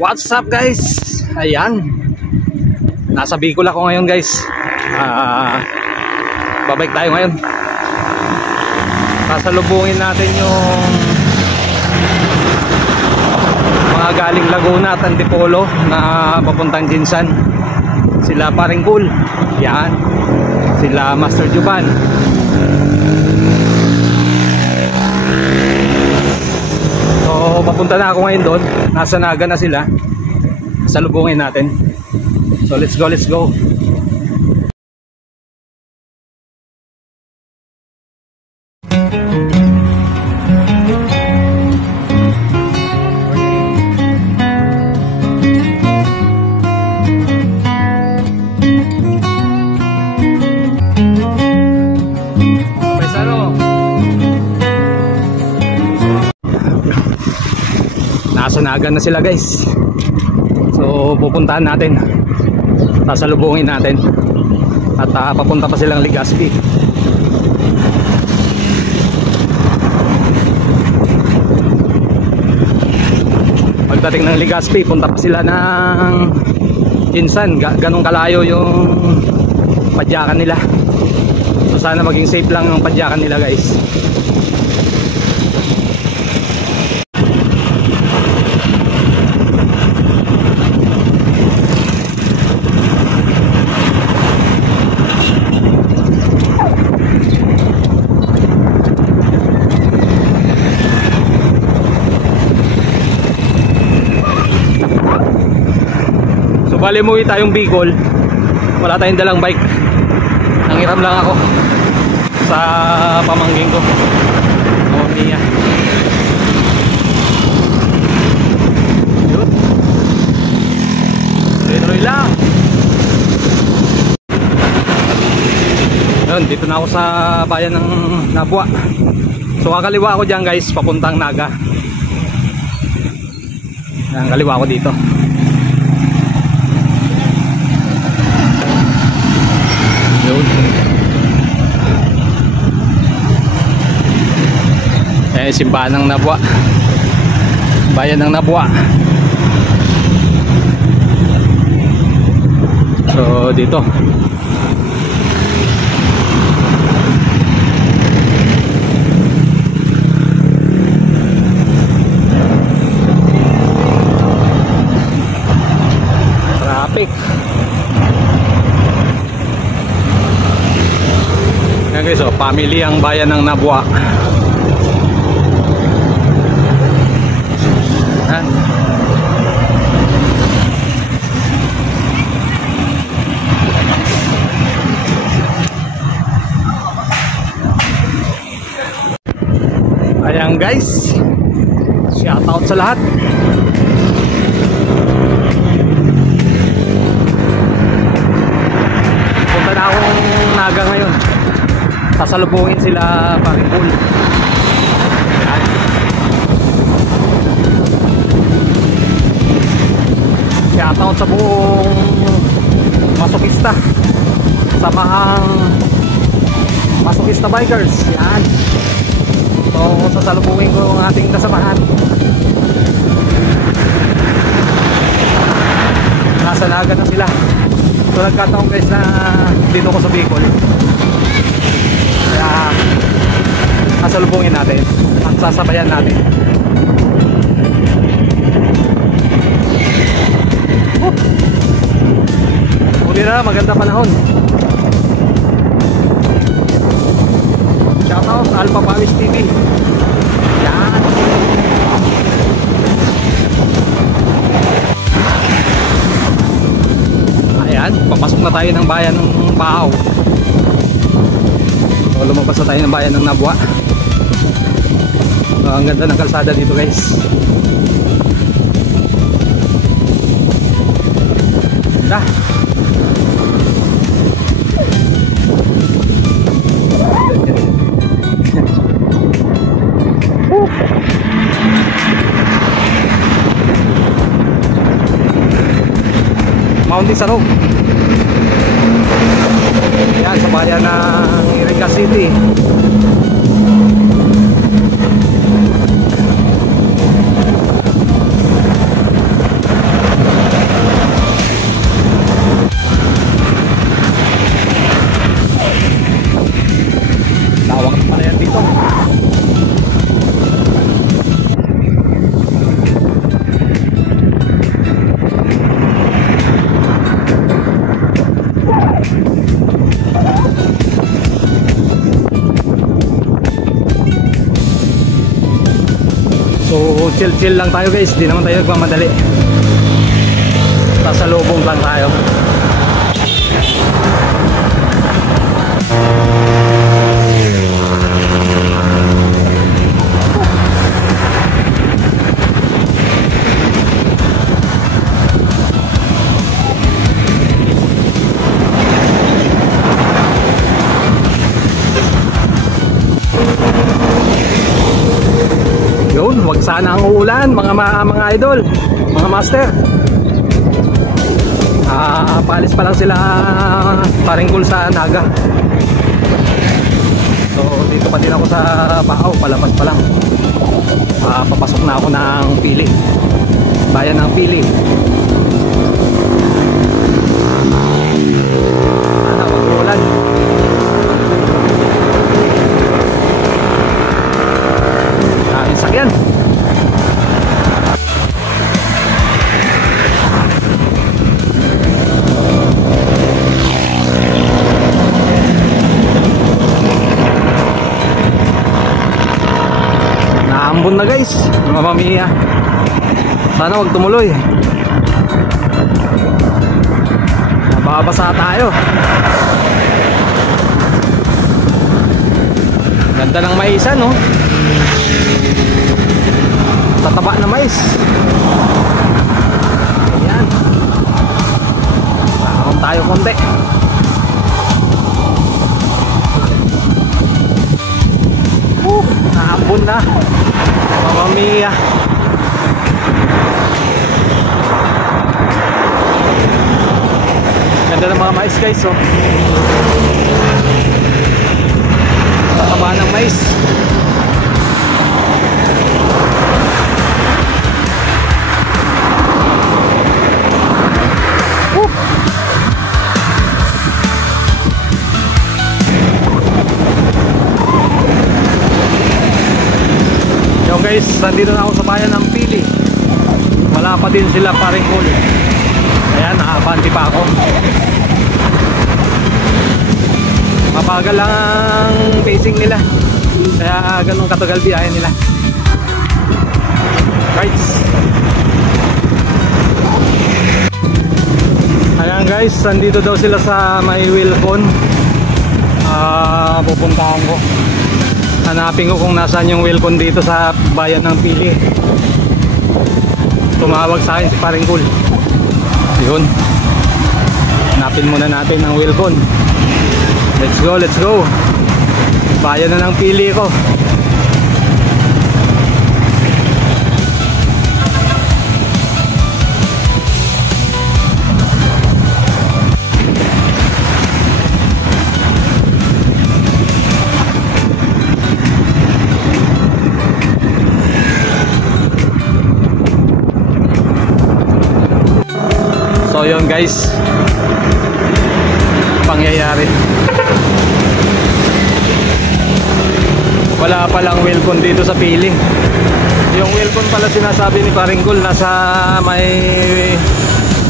What's up guys? Ayan, nasa Bicol ako ngayon guys. Babalik tayo ngayon. Sasalubungin natin yung mga galing Laguna at Antipolo na papuntang Jinsan. Sila Paring Cool, yan. Sila Master Juban. So papunta na ako ngayon doon. Nasa Naga na sila. Salubungin natin. So let's go, let's go. Nasa Naga na sila guys. So pupuntahan natin, sasalubungin natin. At papunta pa silang Legazpi. Pagdating ng Legazpi, punta pa sila ng Jinsan. Ganong kalayo yung padyakan nila. So sana maging safe lang yung padyakan nila guys. Bali umuwi tayong Bicol, wala tayong dalang bike. Nangiram lang ako sa pamangking ko, Mia. Tuloy lang. Yun, dito na ako sa bayan ng Nabua. So kakaliwa ako dyan guys, papuntang Naga. Yan, kaliwa ako dito. Simbahan ng Nabua, bayan ng Nabua. So dito traffic. Yan guys, so family ang bayan ng Nabua. Ayan guys, shout out sa lahat. Punta na akong Naga ngayon, sasalubungin sila Paring Cool. Shout out sa buong masokista, samahang masokista bikers. Yan. So sasalubungin ko ang ating kasamahan. Nasa Naga na sila. So nagkataon guys na dito ko sa Bicol. Kaya sasalubungin natin at sasabayan natin. Muli na, maganda panahon. Shoutout Alpha Pawis TV. Yan. Ayan, papasok na tayo ng bayan ng Paaw. So lumabas na tayo ng bayan ng Nabua. So, ang ganda ng kalsada dito guys. Ganda. Mountain Sarog. Yan, sa bayan ng Iriga City. chill lang tayo guys, di naman tayo nagmamadali. Sasalubong lang tayo. Yun, wag sana ang uulan mga idol, mga master. Paalis pa lang sila Paringkul sa Naga. So dito pa din ako sa Bacau, palabas pa lang. Papasok na ako ng Pili, bayan ng Pili. Sana wag uulan. Sakyan. Naambon na guys, mga mamaya. Sana wag tumuloy. Mababasa tayo. Ganda ng maisan, no? Tataba na mais. Ayan. Nakakon tayo konti. Naambon na. Mamma mia. Ganda ng mga mais guys, oh. Tataba ng mais. Guys, nandito na ako sa bayan ng Pili. Wala pa din sila Paringkul. Ayan, nakabanti pa ako. Mabagal lang ang pacing nila, kaya ganun katagal biyahe nila. Guys, ayan guys, nandito daw sila sa may Wilcon. Pupuntahan ko. Hanapin ko kung nasaan yung Wilcon dito sa bayan ng Pili. Tumawag sa akin si Paringkul. Yun, hanapin muna natin ang Wilcon. Let's go, let's go. Bayan na ng Pili ko. So yun guys, pangyayari. Wala palang Wilcon dito sa Pili. Yung Wilcon pala sinasabi ni Paringkul nasa may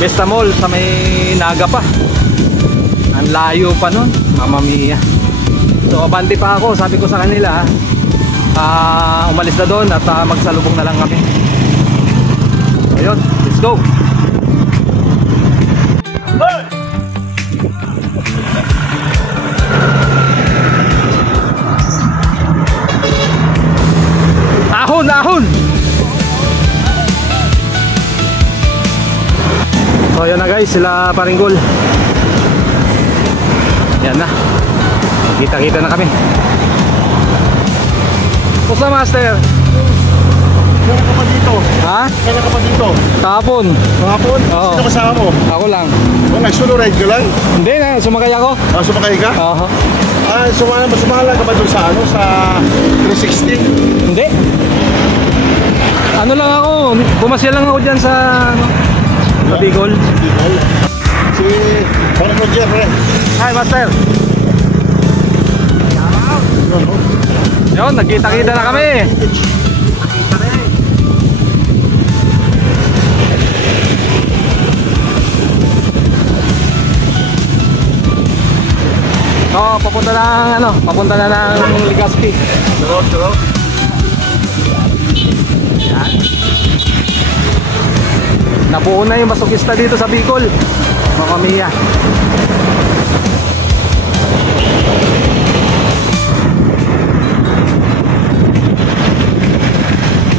Vesta Mall, sa may Naga pa. Ang layo pa nun, Mamma mia. So abante pa ako, sabi ko sa kanila umalis na doon at magsalubong na lang kami. Ayun, let's go. Ahon, ahon. So yun na guys, sila Paringkul. Yan na, kita-kita na kami. Pusa master, kailan ka pa dito? ha? Kailan ka pa dito? Kahapon. Kahapon? Oo. Sino kasama mo? Ako lang. O, nag-solo ride ka lang? Hindi na, sumakay ako. Sumakay ka? Oo. Sumala ka ba doon sa ano? Sa 360? Hindi. Ano lang ako, pumasya lang ako dyan sa ano, sa Bicol. Si Parang Roger, eh. Hi master. Yun, nagkita-kita na kami. So, papunta papunta na ng Legazpi. Turo. Yan. Nabuo na yung masokista dito sa Bicol, Mamma Mia.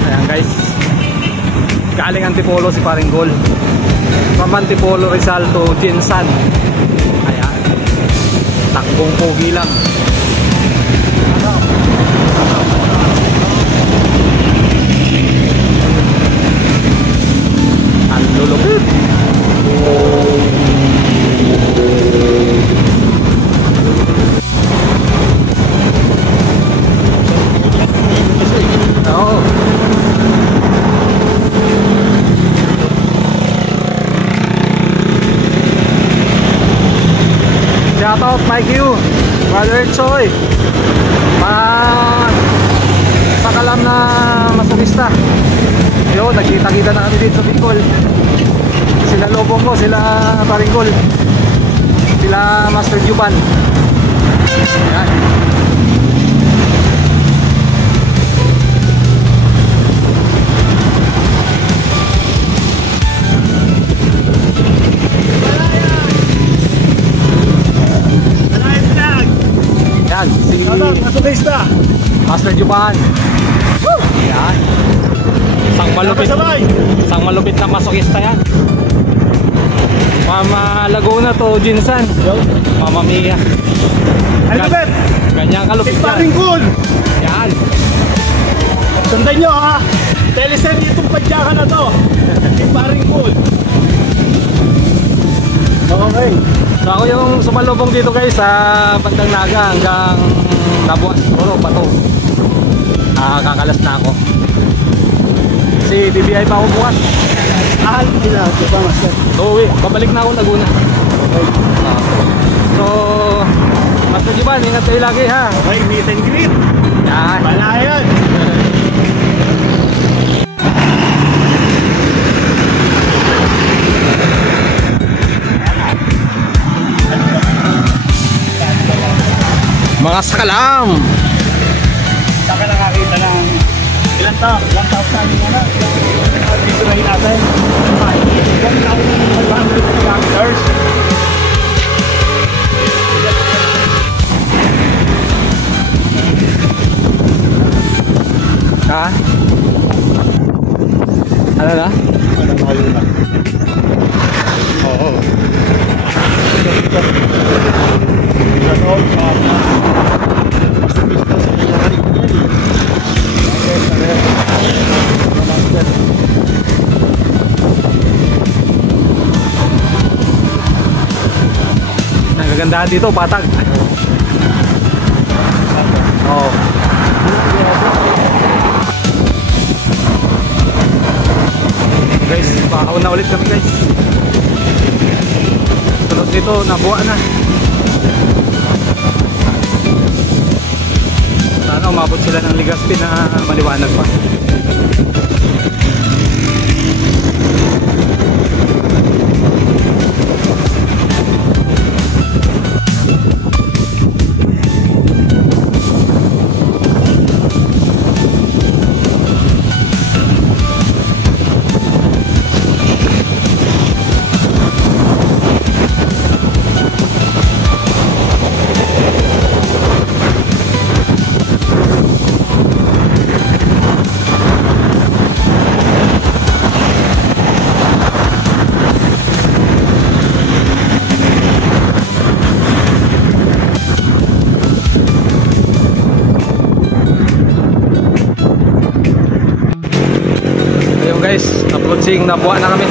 Ayan guys, galing Antipolo si Paring Gol. From Antipolo Rizal to Jinsan. Ayan, takbong pogi lang. Ang lulupit. Oo. Shout out Mike Yu, Brother Choi, sakalam na masokista. Yun, nagkita-kita na kami dito sa Bicol. Sila Lobong ko, sila Paring Gol, sila Master Juban. Ayan. Yan, si Masokista. Master Juban. Yan. Isang malupit na masokista yan. Mama Laguna to Jinsan. Mamma Mia. Albert, Ganyan kalupit Paring yan. Gol. Yan. Sundan nyo ha. Telecel itong padyakan na to. Paring Gol. Okay. So ako yung sumalubong dito guys sa Bandang Naga hanggang Nabuan siguro pa to. Kakalas na ako. Si BBI pa ako bukas. Ahal nila. Diba, Master? So babalik na ako Laguna. So Master Juban, ingat kayo lagi ha. Okay, meet and greet. Yan. Balayan. Mga sakalam. Saka nakakita ng ilang taon sa amin na dito na natin 1,500 kilometers. Ha? Ano na? Oo. Nagagandahan dito, patag. Oh. Guys, bakaw na ulit kami guys. Sunod dito, nabuwa na. Sana umabot sila ng Legazpi na maliwanag pa. Guys, approaching Nabuan na kami.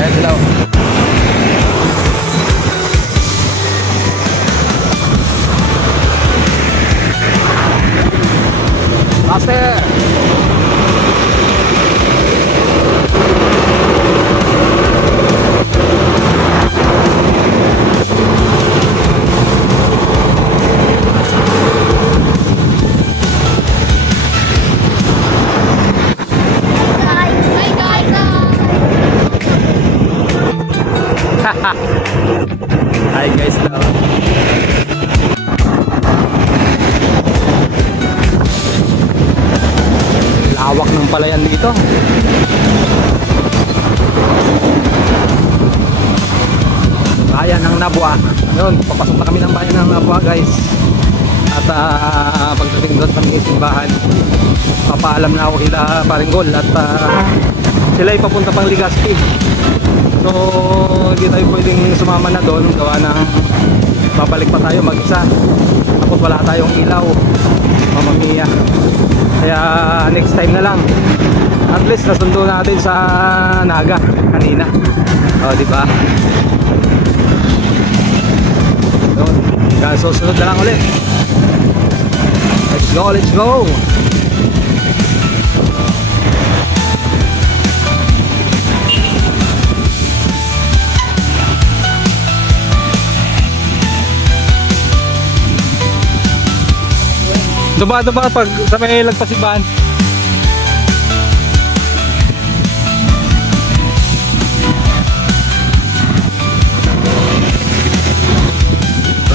Ayan sila. Master. Hi guys daw. Lawak ng palayan dito. bayan ng Nabua. Yun, papasok na kami ng bayan ng Nabua guys. At pagdating doon kami ng simbahan, papaalam na ako kila Paringgol at sila ay papunta pang Legazpi. So hindi tayo pwedeng sumama na doon, gawa ng babalik pa tayo mag-isa, tapos wala tayong ilaw, mamamiya. Kaya next time na lang. At least nasundo natin sa Naga kanina, o diba? So susunod na lang ulit. Let's go, let's go. Duba pag sa may lagpasiban.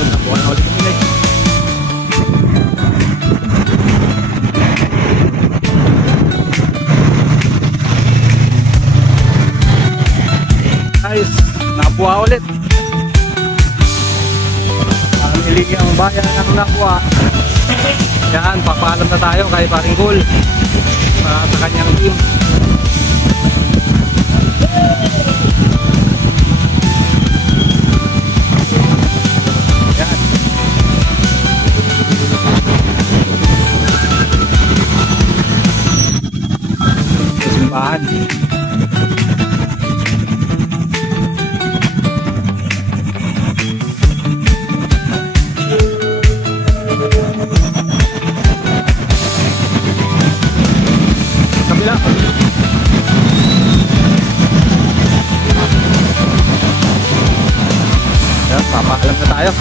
Nabuhan na ulit kami guys. Guys, Nabua ulit. Ang iligang bayan ng Nabua. Yan, papaalam na tayo kay Paringgol para sa kanyang team. Yan. Simbahan. Yan, papaalam na tayo.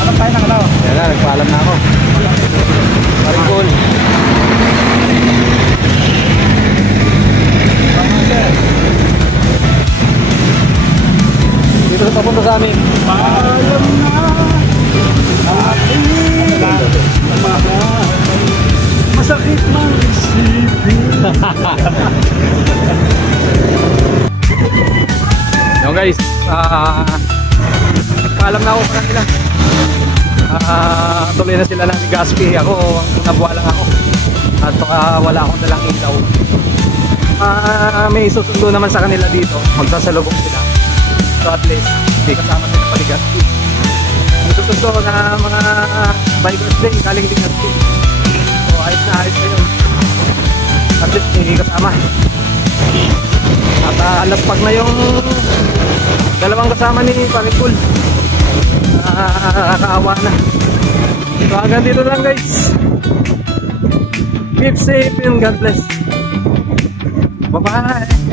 Alam tayo ng alaw? Yan na, nagpaalam na ako. Paringgol. Dito na papunta sa amin. Paalam na masakit mang isipin. No guys, nagpaalam na ako sa kanila. Tuloy na sila ng Legazpi. Ako, Nabua lang ako. At wala akong dalang ilaw. May susundo naman sa kanila dito. Magsasalubong sila. So at least, hindi kasama sila pa Legazpi. May susundo na mga bikers day galing Legazpi. So ayos na yun. At least hindi kasama. At alagpag na yung dalawang kasama ni Paringgol. Nakakaawa na. So hanggang dito lang guys. Keep safe and God bless. Bye bye.